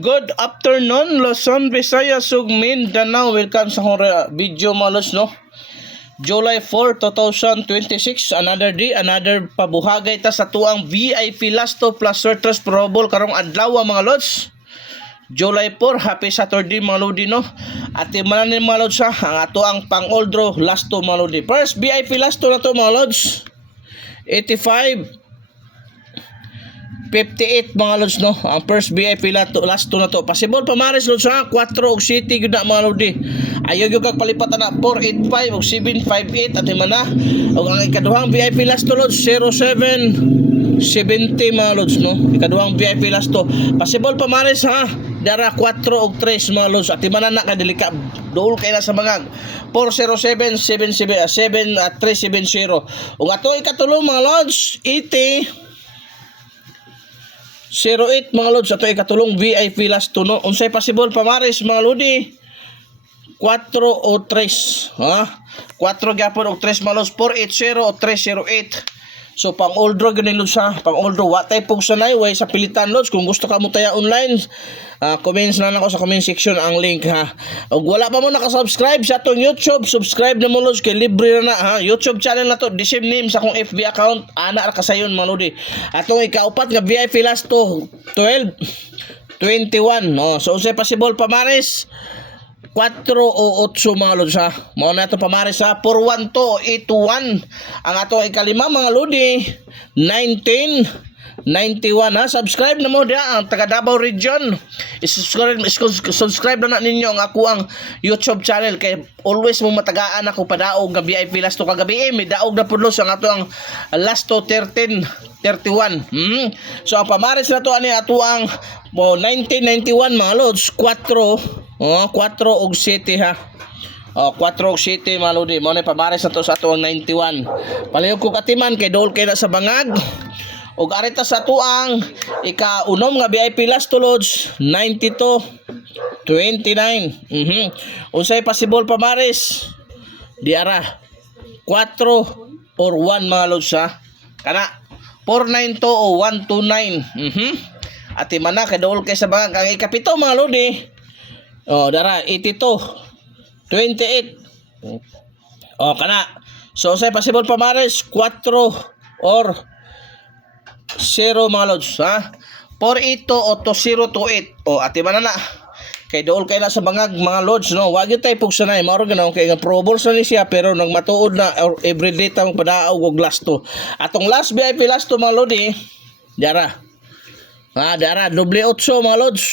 Good afternoon, Luzon, Visayas, ug Mindanao. Welcome sa akong video mga lods, no? July 4, 2026, another day, another pabuhagay ta sa tuang VIP Lasto plus Sortress Probable karong adlaw mga lods. July 4, happy Saturday mga lodi, no? At manan mga lods ha, ang ato ang pang-oldro Lasto mga lodi. First VIP Lasto na to mga lods. 85 58 mga lods, no? Ang first VIP last to na to. Possible pamares lods ha. 4 og city gud na mga lodi. Ayaw yung kagpalipatan na 485 og 758 at mana. Og ang ikaduhang VIP last to lods 0770 mga lods, no? Ikaduhang VIP last to. Possible pamares ha. Dara 4 og 3 mga lods. At mana na kadilika. Dool kay na sa mga 407 370 og ato ikatulong mga lods 08 mga lods, ato ikatulong VIP last to, no? Unsay possible pamares mga lodi 4 o 3 ha, 4 gyapon og 3 mga lods, 480 o 308. So pang old draw ganin lods ha, pang old draw watay pug sanay way sa pilitan lods. Kung gusto ka mo taya online, comments na nako sa comment section ang link ha. Ug wala pa mo naka-subscribe sa atong YouTube, subscribe na mo lods kay libre na ha. YouTube channel na to, the same name sa akong FB account, ana ra kasayon mga lodi. Atong ikaupat nga VIP last to 12 21 no. So unsay possible pamares 4 o 8 mga lods ha. Mao na ito pamares ha. 412 821. Ang ato ikalima mga lodi 1991 ha. Subscribe na mo dia ang taga Davao region. Subscribe na ninyo ang ako ang YouTube channel kay always mo matagaan ako padaog nga VIP last to kagabi may daog na pudlos ang ato ang last to 1331. So ang pamares na to ani ato ang 1991 mga lods 4 4 og 7 ha. 4 og 7 mga lodi. Mao na pamares na to sa ato ang 91. Palihog ko katiman kay dol kay na sa bangag. Og arita sa ato ang ika-unom nga VIP last to lods 92 29. Unsay possible pamares? Diara 4 or 1 mga lods ha. Kana 492 o 129. Ati man na kay dol kay sa bangag ang ikapito mga lodi. Dara 82 28. Kana. So say possible pamares 4 or 0 mga lods ha. 482 o 2028. Ati man na. Kay dool kay na sa bangag mga lods, no. Wa gyud tay pugsanay mao ganaw kay nga probable sa ni siya pero nagmatuod na everyday ta padaog og last to. Atong last VIP last to mga lodi. Dara. Dara doble 8 mga lods.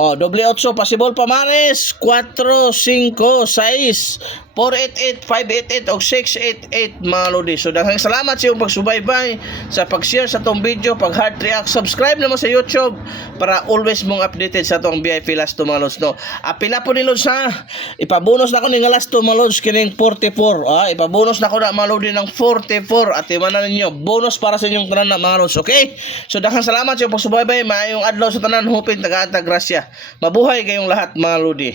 Doble 8 possible pamares 4, 5, 6, 488, 588 o 688 mga lodi. So daghang salamat sa iyong pagsubaybay, sa pag-share sa tong video, pag-heart react, subscribe naman sa YouTube para always mong updated sa tong VIP last to mga lods, no. Apila po ni lods ha. Ipabonus na ko ni nga last to mga lods kining 44. Ipabonus na ko na mga lodi ng 44 at imanan ninyo bonus para sa inyong tanan na mga lods, okay? So daghang salamat sa iyong pagsubaybay, maayong adlaw sa tanan, hoping tagaan ta grasya. Mabuhay kayong lahat mga lodi.